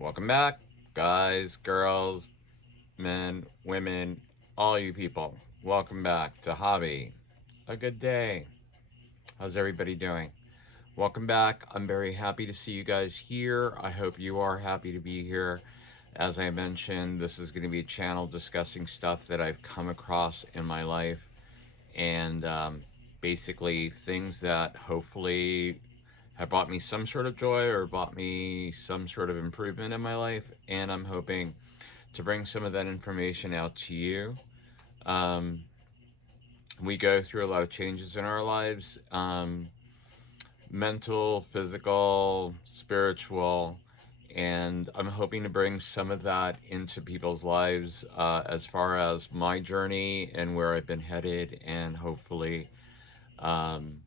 Welcome back, guys, girls, men, women, all you people. Welcome back to Hobby. A good day. How's everybody doing? Welcome back. I'm very happy to see you guys here. I hope you are happy to be here. As I mentioned, this is going to be a channel discussing stuff that I've come across in my life and basically things that hopefully have brought me some sort of joy or brought me some sort of improvement in my life. And I'm hoping to bring some of that information out to you. Um, we go through a lot of changes in our lives, mental, physical, spiritual, and I'm hoping to bring some of that into people's lives as far as my journey and where I've been headed, and hopefully um,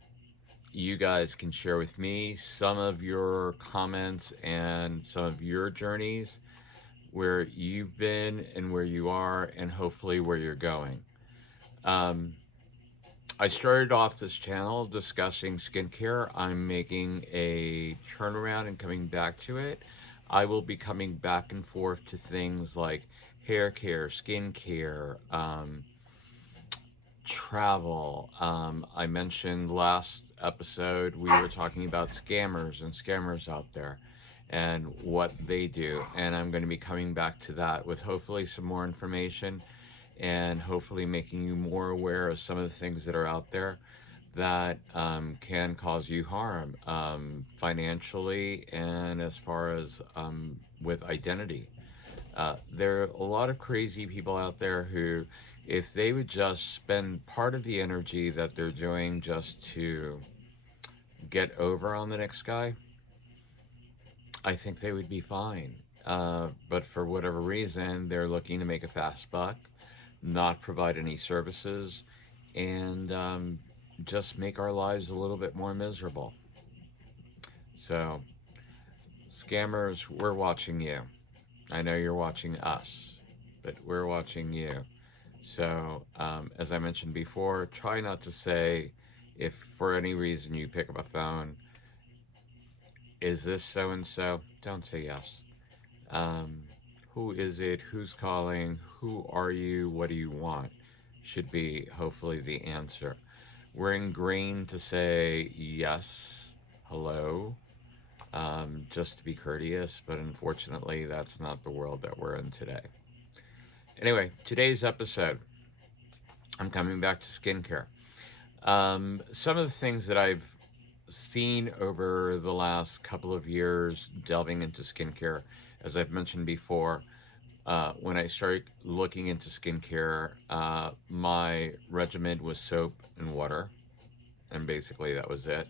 you guys can share with me some of your comments and some of your journeys, where you've been and where you are, and hopefully where you're going. Um, I started off this channel discussing skincare. I'm making a turnaround and coming back to it. I will be coming back and forth to things like hair care, skin care, travel. I mentioned last episode we were talking about scammers and scammers out there and what they do. And I'm going to be coming back to that with hopefully some more information and hopefully making you more aware of some of the things that are out there that can cause you harm financially and as far as with identity. There are a lot of crazy people out there who, if they would just spend part of the energy that they're doing just to get over on the next guy, I think they would be fine. But for whatever reason, they're looking to make a fast buck, not provide any services, and just make our lives a little bit more miserable. So, scammers, we're watching you. I know you're watching us, but we're watching you. So, as I mentioned before, try not to say, if for any reason you pick up a phone, is this so and so? Don't say yes. Um, who is it? Who's calling? Who are you? What do you want? Should be hopefully the answer. We're ingrained to say yes, hello, just to be courteous, but unfortunately, that's not the world that we're in today. Anyway, today's episode, I'm coming back to skincare. Some of the things that I've seen over the last couple of years delving into skincare, as I've mentioned before, when I started looking into skincare, my regimen was soap and water, and basically that was it.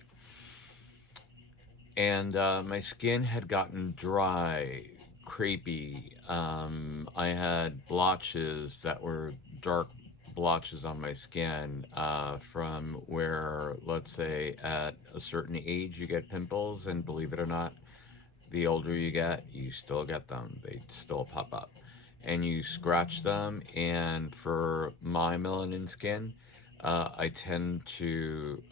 And my skin had gotten dry, crepey. I had blotches that were dark blotches on my skin from where, let's say, at a certain age you get pimples, and believe it or not, the older you get, you still get them. They still pop up. And you scratch them, and for my melanin skin, I tend to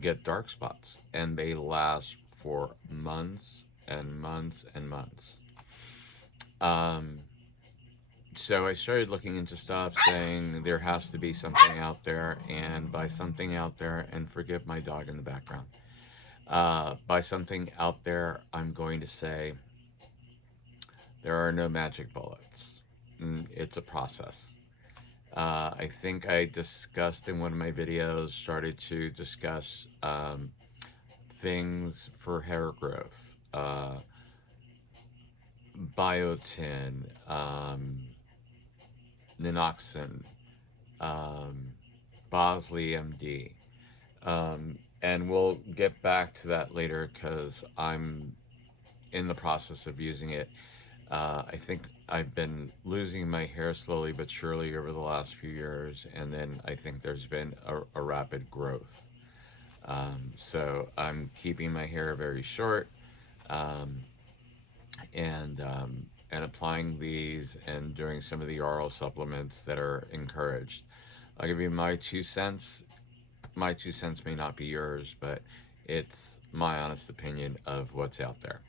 get dark spots, and they last for months and months and months. Um, so I started looking into stuff saying there has to be something out there, and by something out there, and forgive my dog in the background, by something out there, I'm going to say there are no magic bullets. It's a process. I think I discussed in one of my videos, started to discuss things for hair growth, biotin, Ninoxin, um, Bosley MD. And we'll get back to that later because I'm in the process of using it. I think I've been losing my hair slowly but surely over the last few years, and then I think there's been a rapid growth. So I'm keeping my hair very short, um, and applying these and doing some of the oral supplements that are encouraged. I'll give you my 2 cents. My 2 cents may not be yours, but it's my honest opinion of what's out there.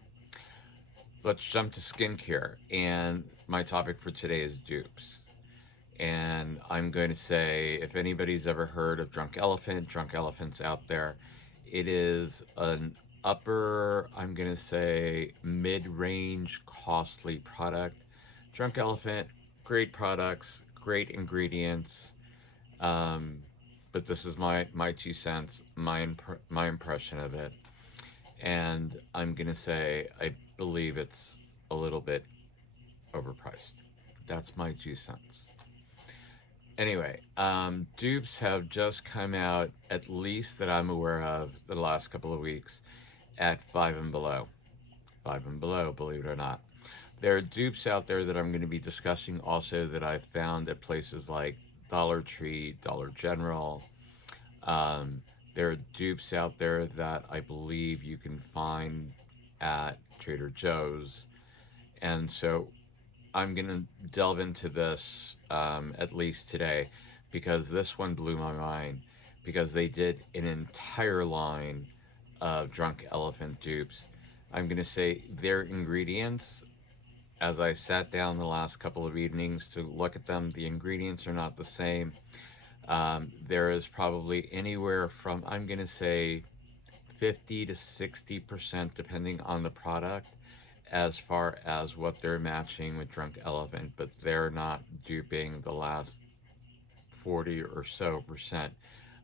let's jump to skincare. And my topic for today is dupes. And I'm going to say, if anybody's ever heard of Drunk Elephant's out there. It is an upper, I'm going to say, mid range, costly product. Drunk Elephant, great products, great ingredients. Um, but this is my 2 cents, my impression of it. And I'm going to say, I believe it's a little bit overpriced. That's my 2 cents. Anyway, dupes have just come out, at least that I'm aware of, the last couple of weeks at Five and Below. Five and Below, believe it or not. There are dupes out there that I'm going to be discussing also that I've found at places like Dollar Tree, Dollar General. Um, there are dupes out there that I believe you can find at Trader Joe's. And so I'm going to delve into this at least today because this one blew my mind because they did an entire line of Drunk Elephant dupes. I'm going to say their ingredients, as I sat down the last couple of evenings to look at them, the ingredients are not the same. There is probably anywhere from, I'm going to say, 50 to 60%, depending on the product, as far as what they're matching with Drunk Elephant, but they're not duping the last 40 or so percent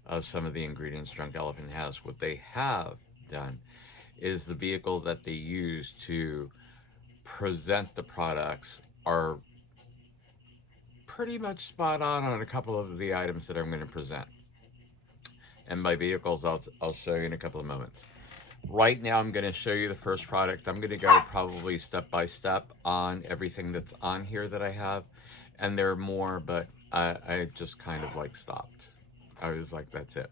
of some of the ingredients Drunk Elephant has. What they have done is the vehicle that they use to present the products are pretty much spot on a couple of the items that I'm going to present. And by vehicles, I'll show you in a couple of moments. Right now, I'm going to show you the first product. I'm going to go probably step by step on everything that's on here that I have. And there are more, but I just kind of like stopped. I was like, that's it.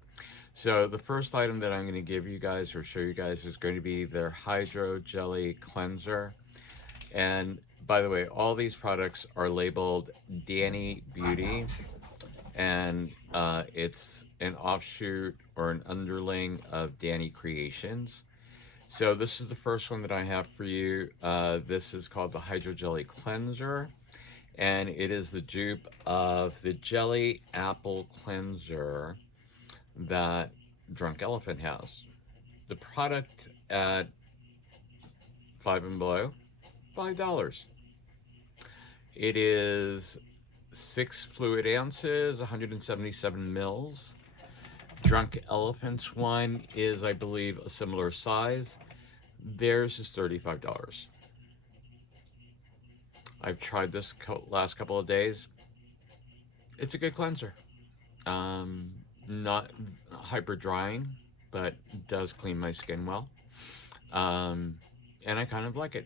So the first item that I'm going to give you guys or show you guys is going to be their Hydro Jelly Cleanser. And by the way, all these products are labeled Dani Beauty. And it's an offshoot or an underling of Dani Creations. So this is the first one that I have for you. This is called the Hydro Jelly Cleanser, and it is the dupe of the Jelly Apple Cleanser that Drunk Elephant has. The product at Five and Below, $5. It is 6 fluid ounces, 177 mils. Drunk Elephant's one is, I believe, a similar size. Theirs is $35. I've tried this last couple of days. It's a good cleanser. Not hyper drying, but does clean my skin well. And I kind of like it.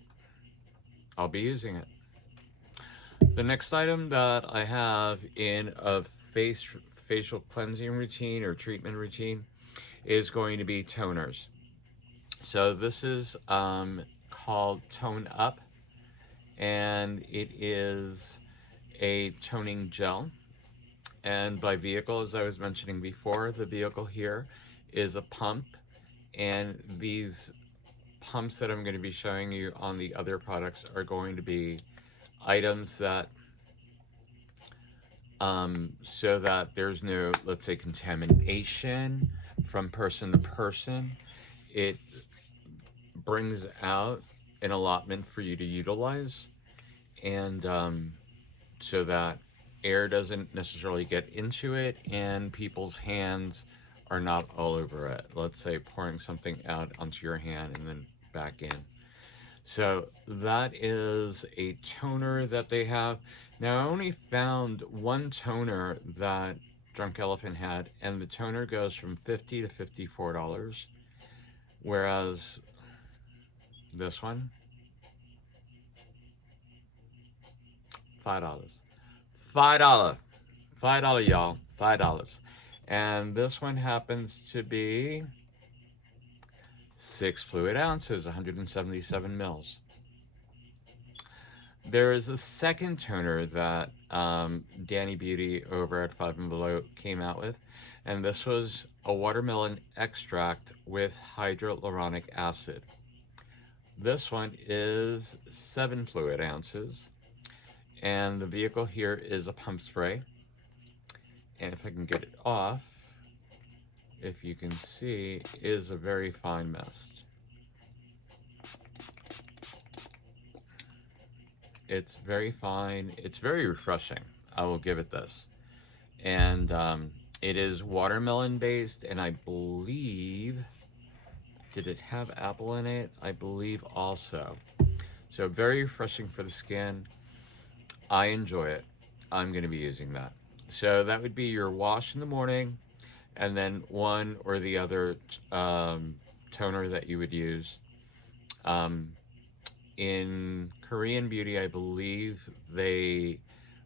I'll be using it. The next item that I have in a facial cleansing routine or treatment routine is going to be toners. So this is called Tone Up, and it is a toning gel. And by vehicle, as I was mentioning before, the vehicle here is a pump, and these pumps that I'm going to be showing you on the other products are going to be items that so that there's no, let's say, contamination from person to person. It brings out an allotment for you to utilize, and so that air doesn't necessarily get into it and people's hands are not all over it. Let's say pouring something out onto your hand and then back in. So that is a toner that they have. Now, I only found one toner that Drunk Elephant had, and the toner goes from $50 to $54, whereas this one, $5. $5, y'all. $5. And this one happens to be 6 fluid ounces, 177 mils. There is a second toner that Dani Beauty over at Five and Below came out with, and this was a watermelon extract with hyaluronic acid. this one is 7 fluid ounces. And the vehicle here is a pump spray. And if I can get it off, if you can see, is a very fine mist. It's very fine. It's very refreshing. I will give it this. And it is watermelon based, and I believe, did it have apple in it? I believe also. So very refreshing for the skin. I enjoy it. I'm going to be using that. So that would be your wash in the morning, and then one or the other toner that you would use. In Korean Beauty, I believe they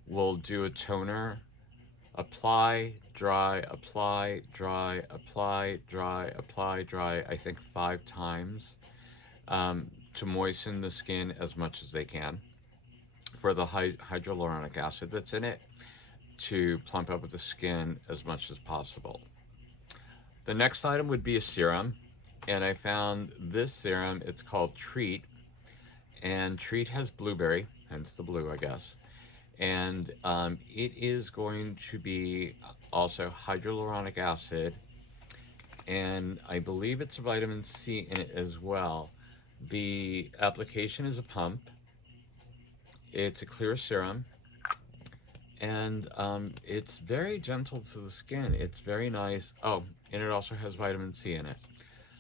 will do a toner. Apply, dry, apply, dry, apply, dry, apply, dry, I think 5 times to moisten the skin as much as they can for the hyaluronic acid that's in it to plump up with the skin as much as possible. The next item would be a serum, and I found this serum. It's called Treat, and Treat has blueberry, hence the blue, I guess. And it is going to be also hyaluronic acid, and I believe it's a vitamin C in it as well. The application is a pump. It's a clear serum, and it's very gentle to the skin. It's very nice. Oh, and it also has vitamin C in it.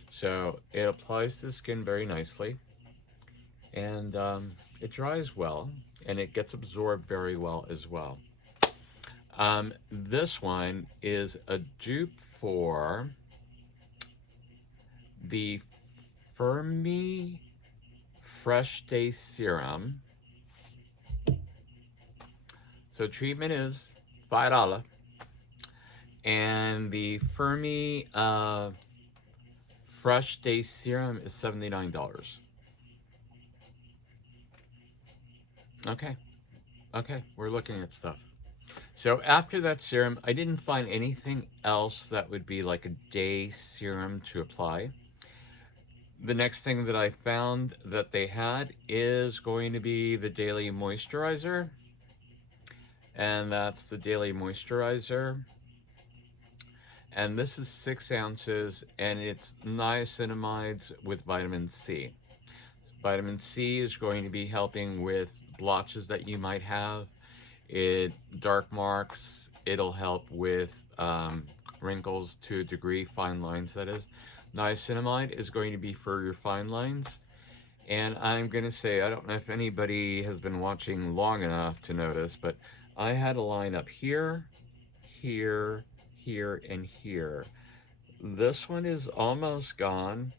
So it applies to the skin very nicely, and it dries well, and it gets absorbed very well as well. This one is a dupe for the Fermi Fresh Day Serum. So treatment is $5, and the Fermi Fresh Day Serum is $79. Okay, we're looking at stuff. So after that serum, I didn't find anything else that would be like a day serum to apply. The next thing that I found that they had is going to be the daily moisturizer. And that's the daily moisturizer. And this is 6 ounces, and it's niacinamides with vitamin C. Vitamin C is going to be helping with blotches that you might have, dark marks. It'll help with wrinkles to a degree, fine lines that is. Niacinamide is going to be for your fine lines. And I'm going to say, I don't know if anybody has been watching long enough to notice, but I had a line up here, here, here, and here. This one is almost gone.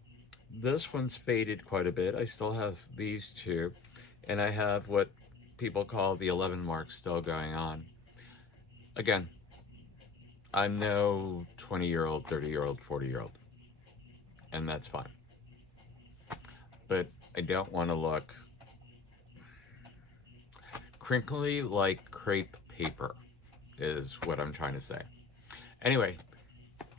This one's faded quite a bit. I still have these two, and I have what people call the 11 mark still going on. Again, I'm no 20-year-old, 30-year-old, 40-year-old, and that's fine. But I don't want to look crinkly like crepe paper is what I'm trying to say. Anyway,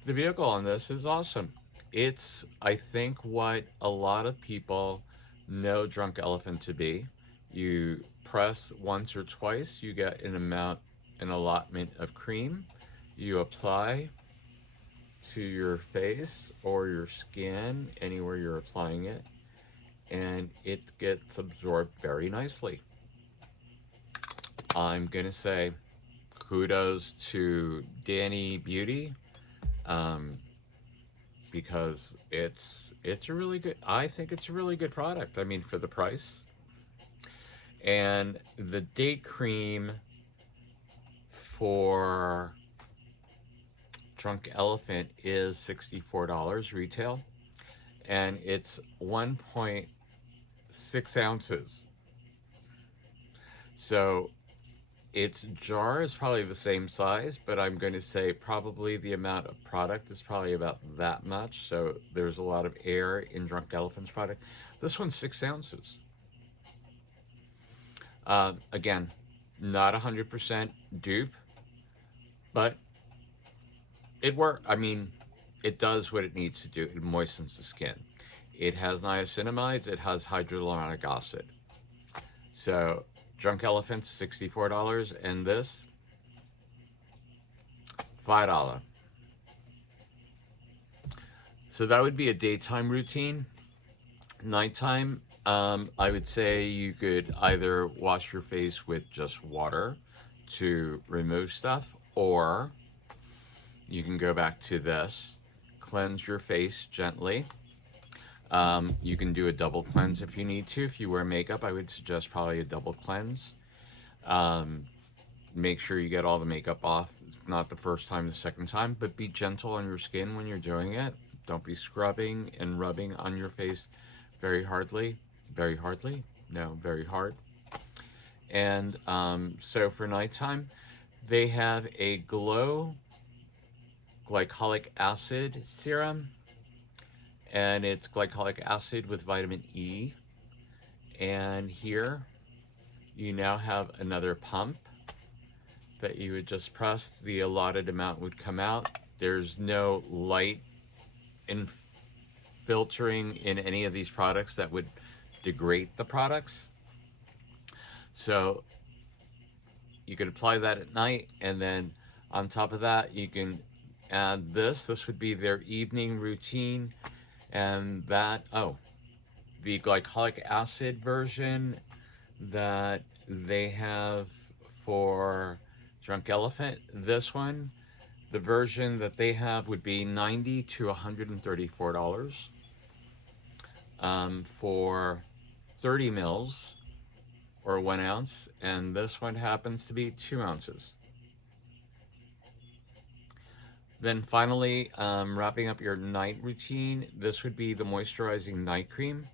the vehicle on this is awesome. It's, I think, what a lot of people know Drunk Elephant to be. You press once or twice, you get an allotment of cream. You apply to your face or your skin, anywhere you're applying it, and it gets absorbed very nicely. I'm gonna say kudos to Dani Beauty, because it's a really good, I think it's a really good product. I mean, for the price. And the day cream for Drunk Elephant is $64 retail, and it's 1.6 ounces. So its jar is probably the same size, but I'm going to say probably the amount of product is probably about that much. So there's a lot of air in Drunk Elephant's product. This one's 6 ounces. Again, not 100% dupe, but it works. I mean, it does what it needs to do. It moistens the skin. it has niacinamides, it has hydrolonic acid. So Drunk Elephant's $64, and this $5. So that would be a daytime routine. Nighttime, I would say you could either wash your face with just water to remove stuff, or you can go back to this, cleanse your face gently. You can do a double cleanse if you need to. If you wear makeup, I would suggest probably a double cleanse. Make sure you get all the makeup off, not the first time, the second time, but be gentle on your skin when you're doing it. Don't be scrubbing and rubbing on your face very hardly. Very hardly? No, very hard. And so for nighttime, they have a Glow glycolic acid serum, and it's glycolic acid with vitamin E. And here you now have another pump that you would just press. The allotted amount would come out. There's no light filtering in any of these products that would degrade the products. So you could apply that at night, and then on top of that you can add this. This would be their evening routine. And that, the glycolic acid version that they have for Drunk Elephant, this one, the version that they have would be $90 to $134 for 30 mils or 1 ounce, and this one happens to be 2 ounces. Then finally, wrapping up your night routine, this would be the moisturizing night cream,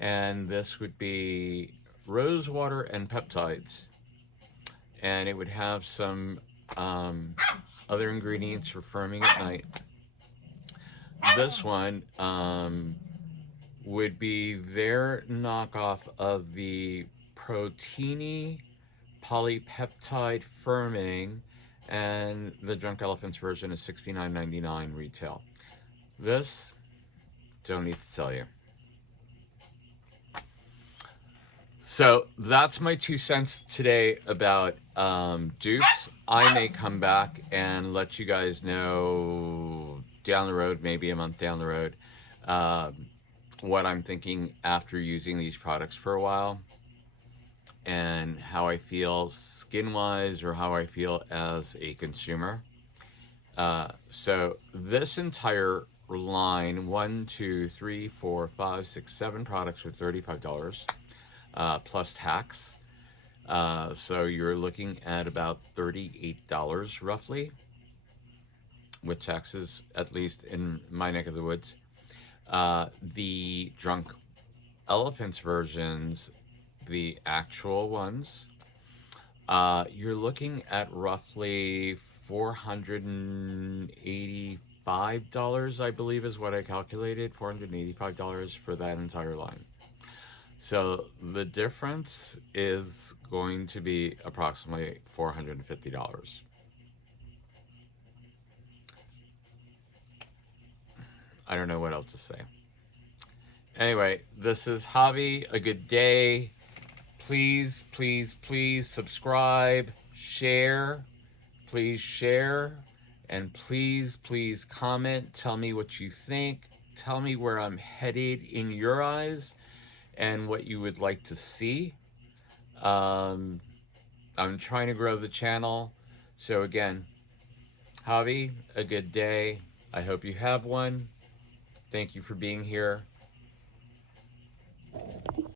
and this would be rose water and peptides, and it would have some other ingredients for firming at night. This one would be their knockoff of the Proteini polypeptide firming, and the Drunk Elephant's version is $69.99 retail. This, don't need to tell you. So that's my 2 cents today about dupes. I may come back and let you guys know down the road, maybe a month down the road, what I'm thinking after using these products for a while, and how I feel skin-wise, or how I feel as a consumer. So this entire line, 1, 2, 3, 4, 5, 6, 7 products for $35 plus tax. So you're looking at about $38 roughly, with taxes, at least in my neck of the woods. The Drunk Elephants versions, the actual ones, you're looking at roughly $485, I believe is what I calculated, $485 for that entire line. So the difference is going to be approximately $450. I don't know what else to say. Anyway, this is Javi. A good day. Please, please, please subscribe, share. Please share. And please, please comment. Tell me what you think. Tell me where I'm headed in your eyes and what you would like to see. I'm trying to grow the channel. So again, Javi, a good day. I hope you have one. Thank you for being here.